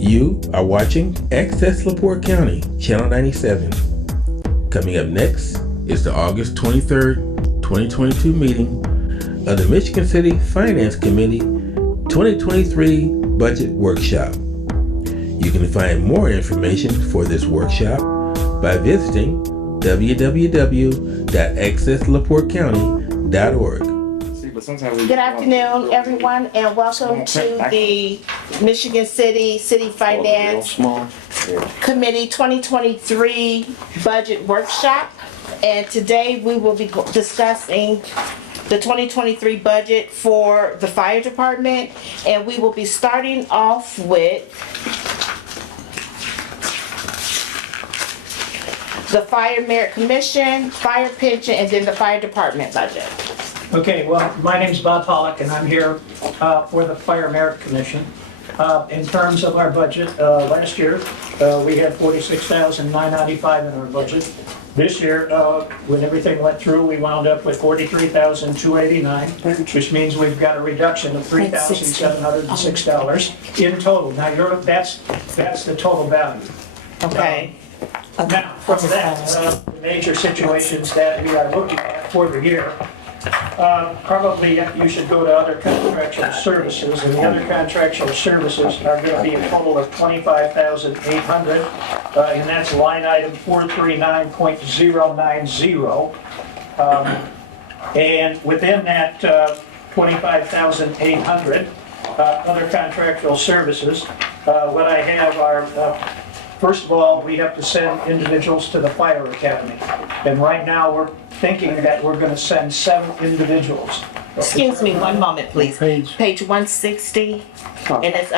You are watching Access LaPorte County, Channel 97. Coming up next is the August 23rd, 2022 meeting of the Michigan City Finance Committee 2023 Budget Workshop. You can find more information for this workshop by visiting www.accesslaportecounty.org. Good afternoon, everyone, and welcome to the Michigan City Finance Committee 2023 Budget Workshop. And today we will be discussing the 2023 budget for the fire department, and we will be starting off with the Fire Merit Commission, fire pension, and then the fire department budget. Okay, well, my name's Bob Pollock, and I'm here for the Fire Merit Commission. In terms of our budget, last year, we had $46,995 in our budget. This year, when everything went through, we wound up with $43,289, which means we've got a reduction of $3,706 in total. Now, that's the total value. Okay. Now, from that, the major situations that we are looking at for the year, probably you should go to other contractual services, and the other contractual services are going to be a total of $25,800, and that's line item 439.090. And within that $25,800, other contractual services, what I have are first of all, we have to send individuals to the fire academy. And right now, we're thinking that we're going to send 7 individuals. Excuse me, one moment, please. Page 160, and it's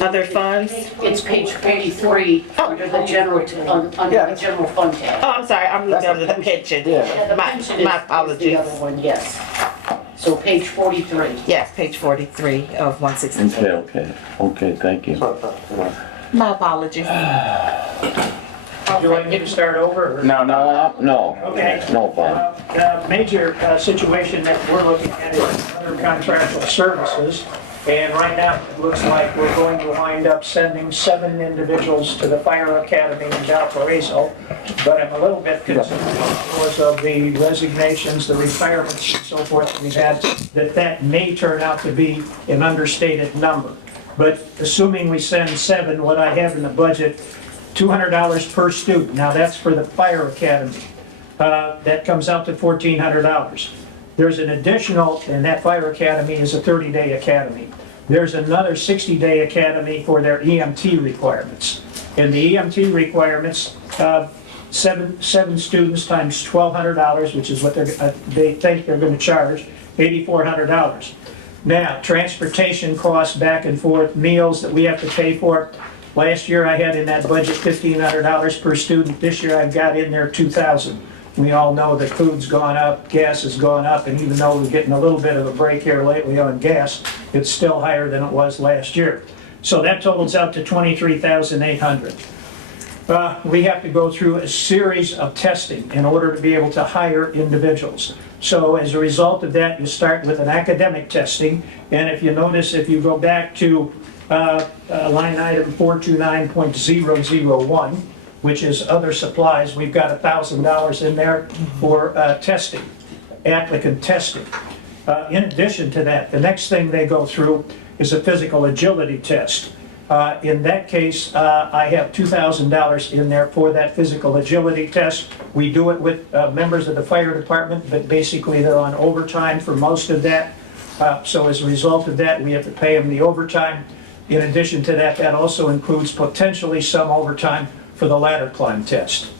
other funds. It's page 43 under the general fund tab. Oh, I'm sorry, I'm looking under the pension. The My pension is apologies. the other one, yes. So page 43. Yes, page 43 of 160. Okay, thank you. My apologies. Would you like me to start over? Or? No. Okay. No, Bob. The major situation that we're looking at is other contractual services. And right now, it looks like we're going to wind up sending 7 individuals to the fire academy in Valparaiso. But I'm a little bit concerned because of the resignations, the retirements, and so forth that we've had, that may turn out to be an understated number. But assuming we send 7, what I have in the budget, $200 per student. Now that's for the fire academy. That comes out to $1,400. There's an additional, and that fire academy is a 30-day academy. There's another 60-day academy for their EMT requirements. And the EMT requirements, 7 students times $1,200, which is what they think they're going to charge, $8,400. Now, transportation costs back and forth, meals that we have to pay for. Last year I had in that budget $1,500 per student. This year I've got in there $2,000. We all know that food's gone up, gas has gone up, and even though we're getting a little bit of a break here lately on gas, it's still higher than it was last year. So that totals out to $23,800. We have to go through a series of testing in order to be able to hire individuals. So as a result of that, you start with an academic testing, and if you notice, if you go back to line item 429.001, which is other supplies, we've got $1,000 in there for testing, applicant testing. In addition to that, the next thing they go through is a physical agility test. In that case, I have $2,000 in there for that physical agility test. We do it with members of the fire department, but basically they're on overtime for most of that. So as a result of that, we have to pay them the overtime. In addition to that, that also includes potentially some overtime for the ladder climb test.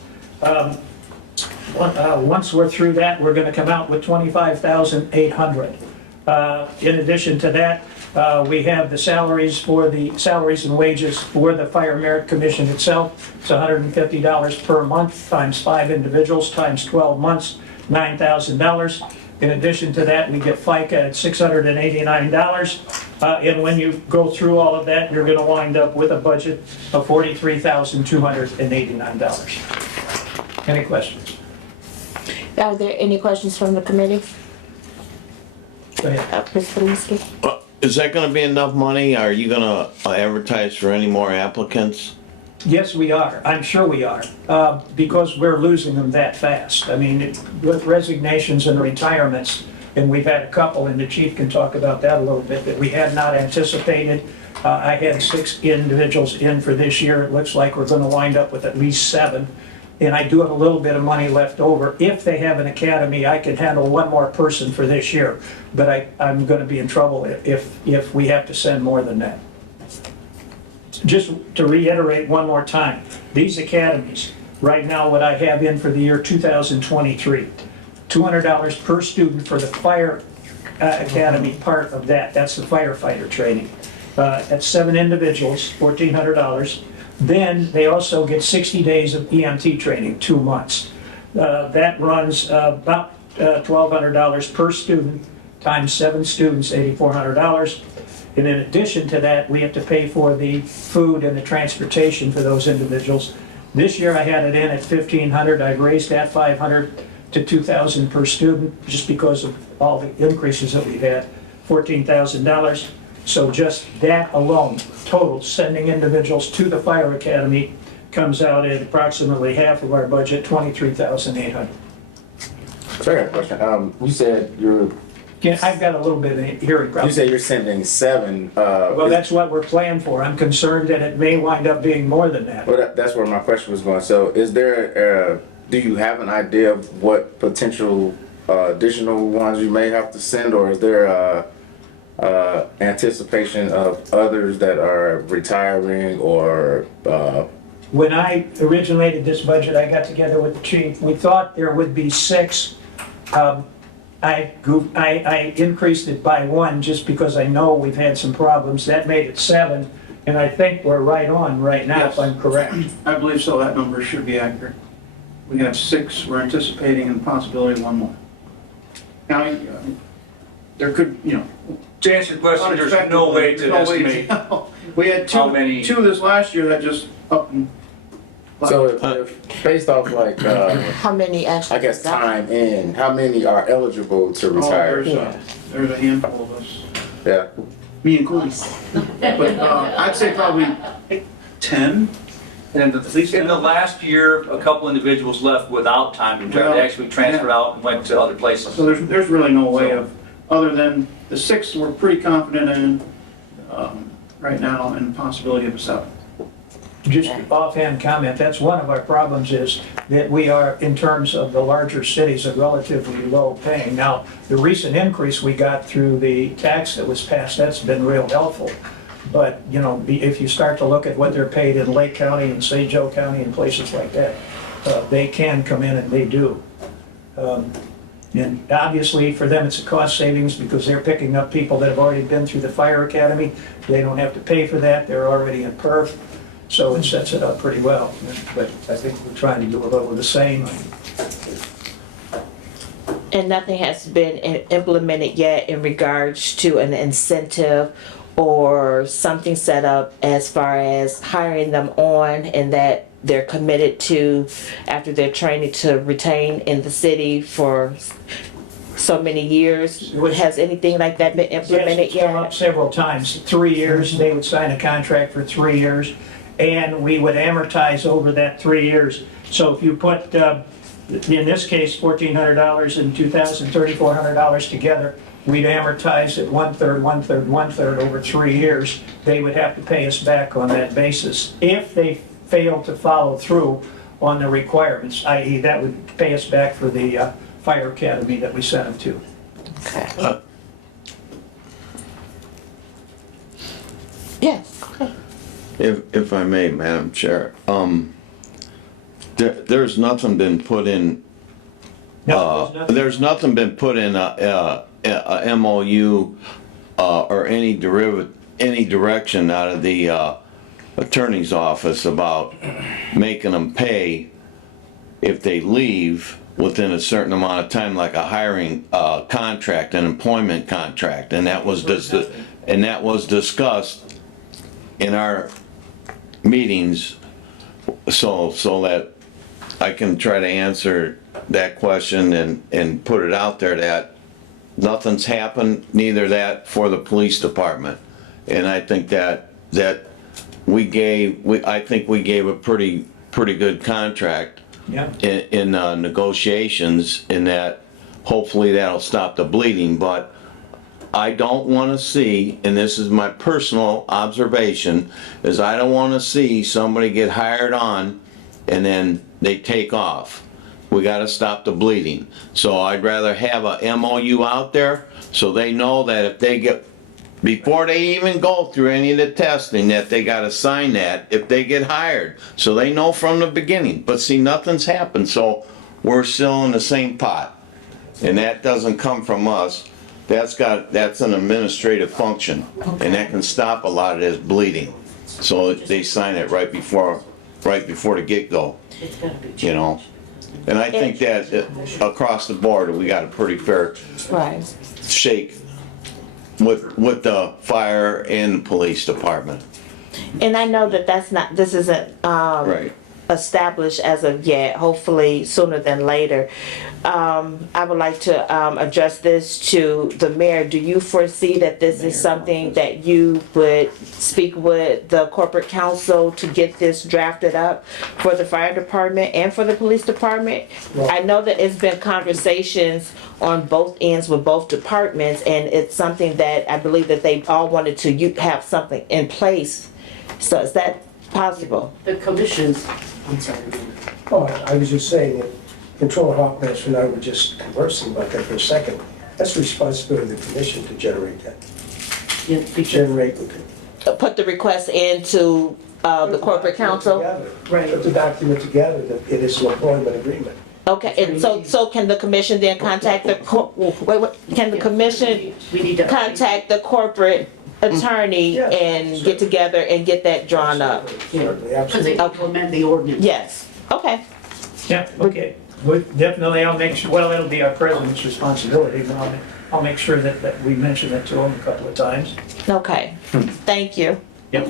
Once we're through that, we're going to come out with $25,800. In addition to that, we have the salaries and wages for the Fire Merit Commission itself. It's $150 per month times 5 individuals times 12 months, $9,000. In addition to that, we get FICA at $689. And when you go through all of that, you're going to wind up with a budget of $43,289. Any questions? Are there any questions from the committee? Go ahead. Ms. Polinsky? is that gonna be enough money? Are you gonna advertise for any more applicants? Yes, we are. I'm sure we are, because we're losing them that fast. I mean, with resignations and retirements, and we've had a couple, and the chief can talk about that a little bit, that we had not anticipated. I had 6 individuals in for this year. It looks like we're gonna wind up with at least 7. And I do have a little bit of money left over. If they have an academy, I can handle 1 more person for this year. But I'm gonna be in trouble if we have to send more than that. Just to reiterate one more time, these academies, right now what I have in for the year 2023, $200 per student for the fire academy part of that. That's the firefighter training. That's 7 individuals, $1,400. Then they also get 60 days of EMT training, 2 months. That runs about $1,200 per student, times 7 students, $8,400. And in addition to that, we have to pay for the food and the transportation for those individuals. This year I had it in at $1,500. I've raised that $500 to $2,000 per student just because of all the increases that we've had, $14,000. So just that alone, total, sending individuals to the fire academy comes out at approximately half of our budget, $23,800. So I got a question. You said I've got a little bit of hearing you problems. said you're sending 7. Well, that's what we're planning for. I'm concerned that it may wind up being more than that. Well, that's where my question was going. So is there, do you have an idea of what potential additional ones you may have to send, or is there anticipation of others that are retiring or? When I originated this budget, I got together with the chief. We thought there would be 6. I increased it by 1 just because I know we've had some problems. That made it 7, and I think we're right on right now, if I'm correct. I believe so, that number should be accurate. We have 6, we're anticipating and possibility of 1 more. Now, there could, To answer your question, there's no way to estimate. We had How many- 2 this last year that just up and. So if based off like, How many actually? I guess time in, how many are eligible to Oh, retire? there's a handful of us, Yeah. me included. But I'd say probably 10, and at least. In the last year, a couple individuals left without time to Well, they actually transferred yeah. out and went to other places. So there's really no way of, other than the 6 we're pretty confident in right now, and the possibility of a 7. Just an offhand comment, that's one of our problems is that we are, in terms of the larger cities, are relatively low paying. Now, the recent increase we got through the tax that was passed, that's been real helpful. But, if you start to look at what they're paid in Lake County and St. Joe County and places like that, they can come in and they do. And obviously, for them, it's a cost savings because they're picking up people that have already been through the fire academy. They don't have to pay for that, they're already in perf. So it sets it up pretty well, but I think we're trying to do a little of the same. And nothing has been implemented yet in regards to an incentive or something set up as far as hiring them on and that they're committed to, after their training, to retain in the city for so many years. Has anything like that been implemented Yes, it's come up yet? several times. 3 years, they would sign a contract for 3 years, and we would amortize over that 3 years. So if you put, in this case, $1,400 and $2,000, $3,400 together, we'd amortize it 1/3, 1/3, 1/3 over 3 years. They would have to pay us back on that basis. If they fail to follow through on the requirements, i.e. that would pay us back for the fire academy that we sent them to. Okay. Yes. If I may, Madam Chair, there's nothing been put in, No, there's nothing been put in a MOU, or any direction out of the, attorney's office about making them pay if they leave within a certain amount of time, like a hiring, contract, an employment contract, and that was discussed in our meetings, so that I can try to answer that question and put it out there that nothing's happened, neither that for the police department. And I think that I think we gave a pretty good contract Yeah. in negotiations, in that hopefully that'll stop the bleeding, but I don't wanna see, and this is my personal observation, is I don't wanna see somebody get hired on and then they take off. We gotta stop the bleeding. So I'd rather have a MOU out there so they know that if they get, before they even go through any of the testing, that they gotta sign that if they get hired. So they know from the beginning. But see, nothing's happened, so we're still in the same pot. And that doesn't come from us. That's an administrative function, and that can stop a lot of this bleeding. So they sign it right before the get-go, It's gotta be. you know? And I think that across the board, we got a pretty fair Right. shake with the fire and the police department. And I know that this isn't, Right. established as of yet, hopefully sooner than later. I would like to address this to the mayor. Do you foresee that this is something that you would speak with the corporate council to get this drafted up for the fire department and for the police department? I know that it's been conversations on both ends with both departments, and it's something that I believe that they all wanted to have something in place. So is that possible? The commissions, I'm sorry. Oh, I was just saying that Controller Hoffmaster and I were just conversing about that for a second. That's the responsibility of the commission to generate that. Yeah, because- Generate. Put the request into the corporate council? Right. Put the document together that it is an employment agreement. Okay, and so can the commission then contact can the commission We need to. contact the corporate attorney Yeah. and get together and get that drawn up? Certainly, Because they absolutely. implement the ordinance. Yes, okay, Yeah, okay. Definitely, I'll make sure, well, it'll be our president's responsibility, but I'll make sure that we mention it to him a couple of times. okay, thank you. Yep.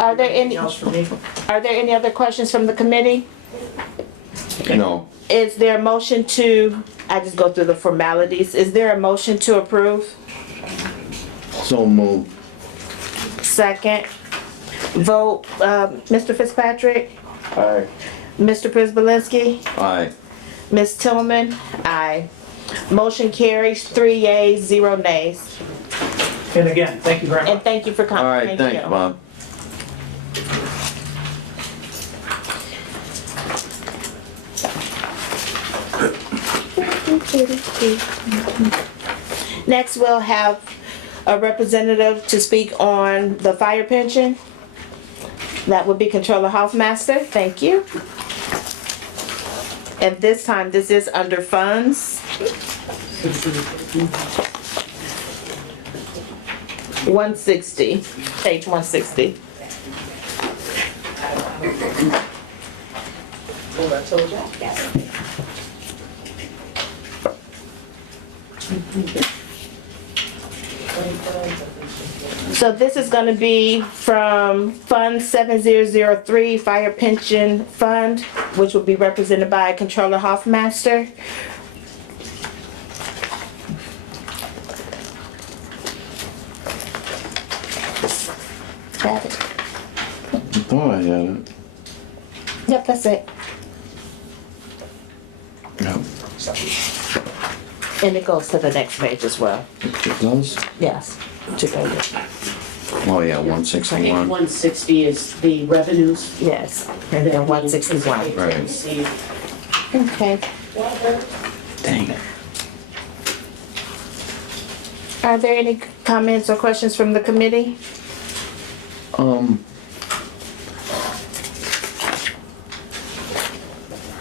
Are there Anything any, else for me? are there any other questions from the committee? No, Is there a motion to, I just go through the formalities, is there a motion to approve? so moved. Second, vote, Mr. Fitzpatrick, Aye. Mr. Prisbalinski, Aye. Ms. Tillman, aye. Motion carries 3 yeas, 0 nays. And again, thank you very much. And thank you for coming. All right, Thank thanks, you. Bob. Next, we'll have a representative to speak on the fire pension. That would be Controller Hoffmaster. Thank you. At this time, this is under funds. 160, page 160. So this is gonna be from Fund 7003, Fire Pension Fund, which will be represented by Controller Hoffmaster. Got it? Thought I had it. Yep, that's it. Yeah. And it goes to the next page as well. It does? Yes. To go to- Oh, yeah, Page 161. 160 is the revenues. Yes, and then 161. Right. Received. Okay. Dang it. Are there any comments or questions from the committee?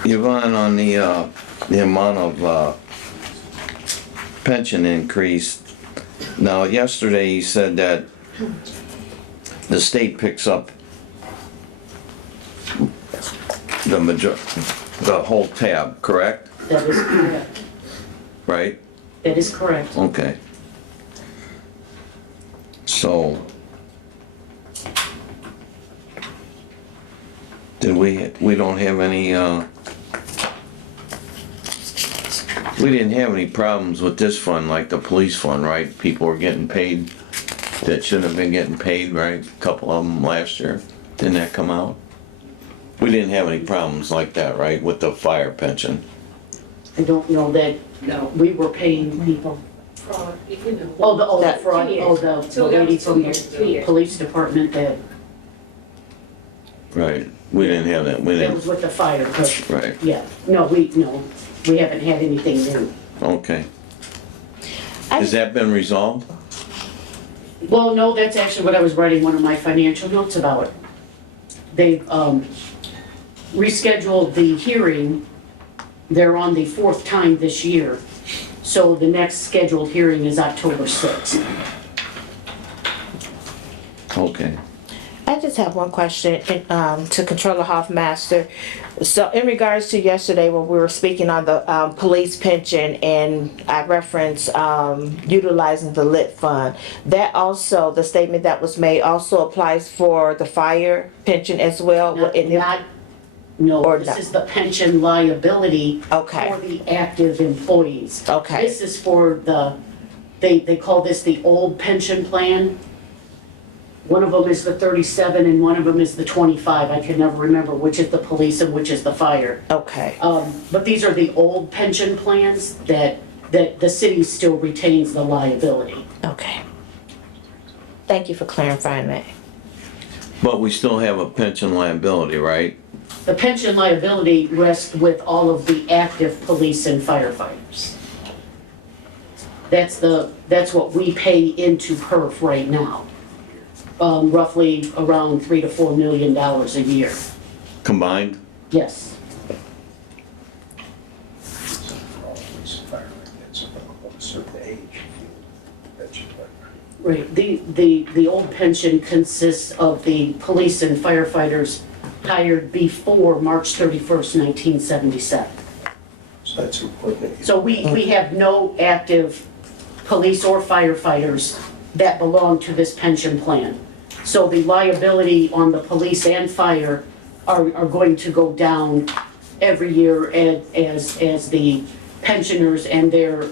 Yvonne, on the amount of, pension increase. Now, yesterday you said that the state picks up the whole tab, correct? That is correct. Right? That is correct. Okay. So. we don't have any, We didn't have any problems with this fund like the police fund, right? People were getting paid that shouldn't have been getting paid, right? A couple of them last year. Didn't that come out? We didn't have any problems like that, right, with the fire pension? I don't know that, no, we were paying people. Oh, the fraud, the lady from the police department that, Right, we didn't have that, we that was didn't, with the fire, but, right, yeah, no, we haven't had anything new. okay. I- Has that been resolved? Well, no, that's actually what I was writing one of my financial notes about. They've rescheduled the hearing. They're on the 4th time this year. So the next scheduled hearing is October 6th. Okay. I just have one question to Controller Hoffmaster. So in regards to yesterday when we were speaking on the police pension and I referenced utilizing the lit fund, that also, the statement that was made also applies for the fire pension as well? No, Or this not? is the pension liability Okay. for the active employees. Okay. This is for they call this the old pension plan. One of them is the 37 and one of them is the 25. I can never remember which is the police and which is the fire. Okay, But these are the old pension plans that the city still retains the liability. okay. Thank you for clarifying that. But we still have a pension liability, right? The pension liability rests with all of the active police and firefighters. That's what we pay into PERF right now. Roughly around $3 to $4 million a year. Combined? Yes. A certain age. Right, the old pension consists of the police and firefighters hired before March 31st, 1977. So that's important. So we have no active police or firefighters that belong to this pension plan. So the liability on the police and fire are going to go down every year as the pensioners and their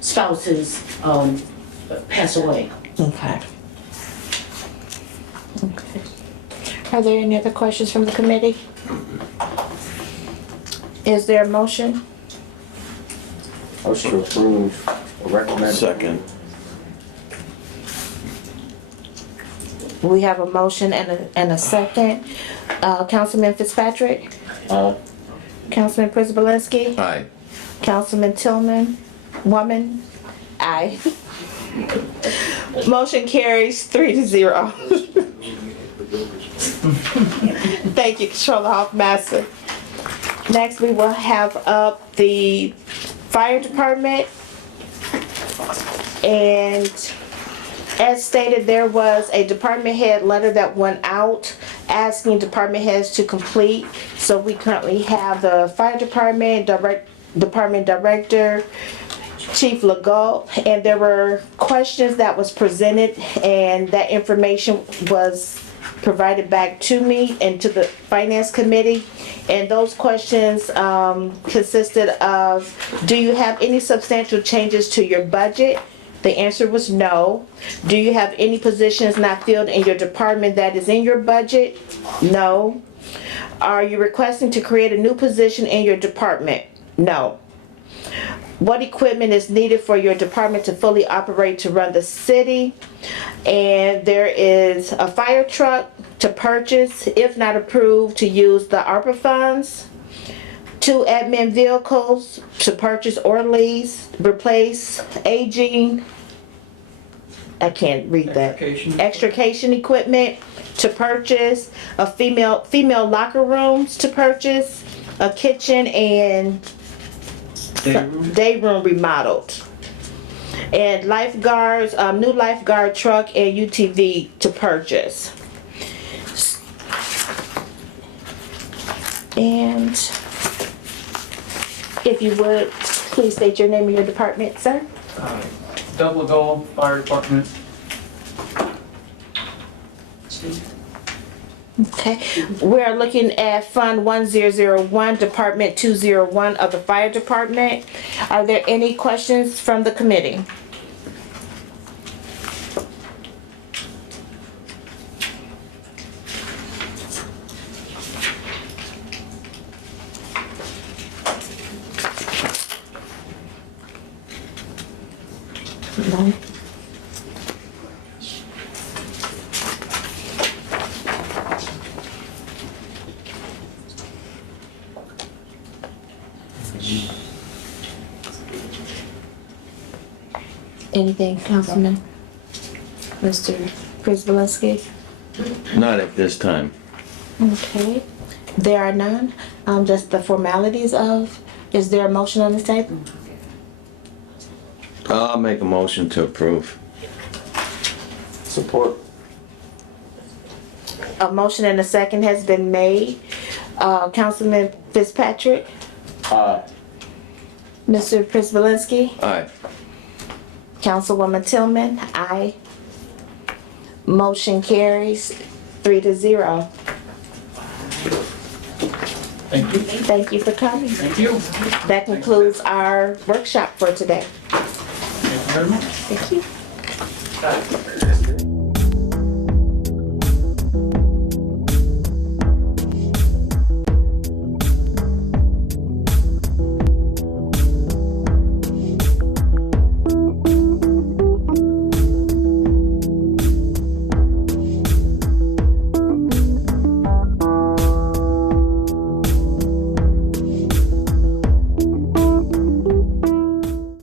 spouses pass away. Okay. Okay. Are there any other questions from the committee? Is there a motion? Motion to approve or recommend. Second. We have a motion and a second. Councilman Fitzpatrick? Councilman Prisbalinski? Aye. Councilman Tillman? Woman? Aye. Motion carries 3-0. Thank you, Controller Hoffmaster. Next, we will have up the fire department. And as stated, there was a department head letter that went out asking department heads to complete. So we currently have the fire department, department director, Chief Legault, and there were questions that was presented and that information was provided back to me and to the finance committee. And those questions consisted of, do you have any substantial changes to your budget? The answer was no. Do you have any positions not filled in your department that is in your budget? No. Are you requesting to create a new position in your department? No. What equipment is needed for your department to fully operate to run the city? And there is a fire truck to purchase, if not approved, to use the ARPA funds. 2 admin vehicles to purchase or lease, replace aging, I can't read that. Extrication equipment to purchase, a female locker rooms to purchase, a kitchen and day room remodeled. And lifeguards, new lifeguard truck and UTV to purchase. And if you would, please state your name and your department, sir. Double Goal Fire Department. Okay, we're looking at Fund 1001, Department 201 of the Fire Department. Are there any questions from the committee? No. Anything, Councilman? Mr. Prisbalinski? Not at this time. Okay, there are none. Just the formalities of, is there a motion on the table? I'll make a motion to approve. Support. A motion and a second has been made. Councilman Fitzpatrick? Aye. Mr. Prisbalinski? Aye. Councilwoman Tillman? Aye. Motion carries 3-0. Thank you. Thank you for coming. Thank you. That concludes our workshop for today. Thank you very much. Thank you.